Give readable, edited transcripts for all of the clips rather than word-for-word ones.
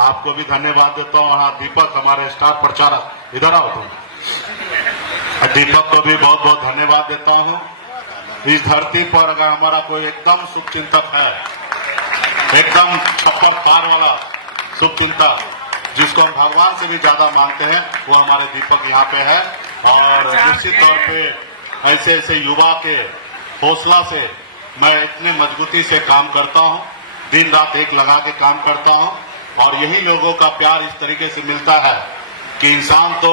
आपको भी धन्यवाद देता हूँ। हाँ, दीपक हमारे स्टार प्रचारक, इधर आओ तुम। दीपक को भी बहुत बहुत धन्यवाद देता हूँ। इस धरती पर अगर हमारा कोई एकदम शुभचिंतक है, एकदम छप्पर पार वाला शुभचिंतक, जिसको हम भगवान से भी ज्यादा मानते हैं, वो हमारे दीपक यहाँ पे है। और निश्चित तौर पे ऐसे ऐसे युवा के हौसला से मैं इतने मजबूती से काम करता हूँ, दिन रात एक लगा के काम करता हूँ। और यही लोगों का प्यार इस तरीके से मिलता है कि इंसान तो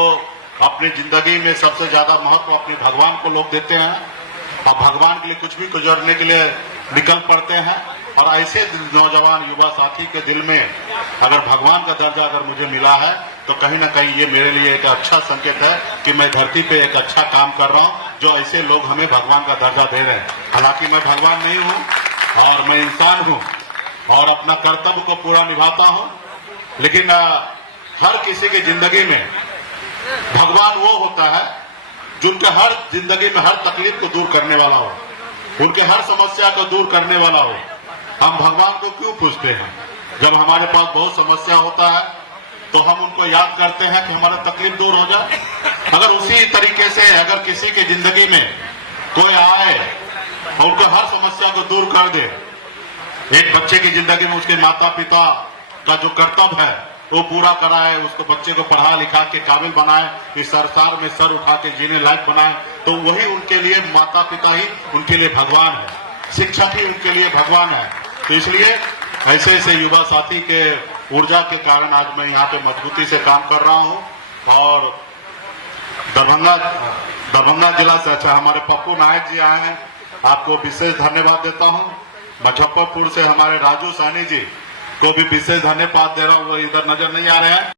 अपनी जिंदगी में सबसे ज्यादा महत्व अपने भगवान को लोग देते हैं और भगवान के लिए कुछ भी गुजरने के लिए निकल पड़ते हैं। और ऐसे नौजवान युवा साथी के दिल में अगर भगवान का दर्जा अगर मुझे मिला है तो कहीं ना कहीं ये मेरे लिए एक अच्छा संकेत है कि मैं धरती पे एक अच्छा काम कर रहा हूँ, जो ऐसे लोग हमें भगवान का दर्जा दे रहे हैं। हालांकि मैं भगवान नहीं हूँ और मैं इंसान हूँ और अपना कर्तव्य को पूरा निभाता हूँ, लेकिन हर किसी की जिंदगी में भगवान वो होता है जिनके हर जिंदगी में हर तकलीफ को दूर करने वाला हो, उनके हर समस्या को दूर करने वाला हो। हम भगवान को क्यों पूछते हैं? जब हमारे पास बहुत समस्या होता है तो हम उनको याद करते हैं कि हमारा तकलीफ दूर हो जाए। अगर उसी तरीके से अगर किसी की जिंदगी में कोई आए और उनको हर समस्या को दूर कर दे, एक बच्चे की जिंदगी में उसके माता पिता का जो कर्तव्य है वो पूरा कराए, उसको बच्चे को पढ़ा लिखा के काबिल बनाए, इस संसार में सर उठा के जीने लायक बनाए, तो वही उनके लिए माता पिता ही उनके लिए भगवान है, शिक्षक ही उनके लिए भगवान है। तो इसलिए ऐसे ऐसे युवा साथी के ऊर्जा के कारण आज मैं यहाँ पे मजबूती से काम कर रहा हूँ। और दरभंगा जिला से अच्छा हमारे पप्पू नायक जी आए हैं, आपको विशेष धन्यवाद देता हूँ। मुजफ्फरपुर से हमारे राजू सानी जी को भी विशेष धन्यवाद दे रहा हूँ, वो इधर नजर नहीं आ रहे हैं।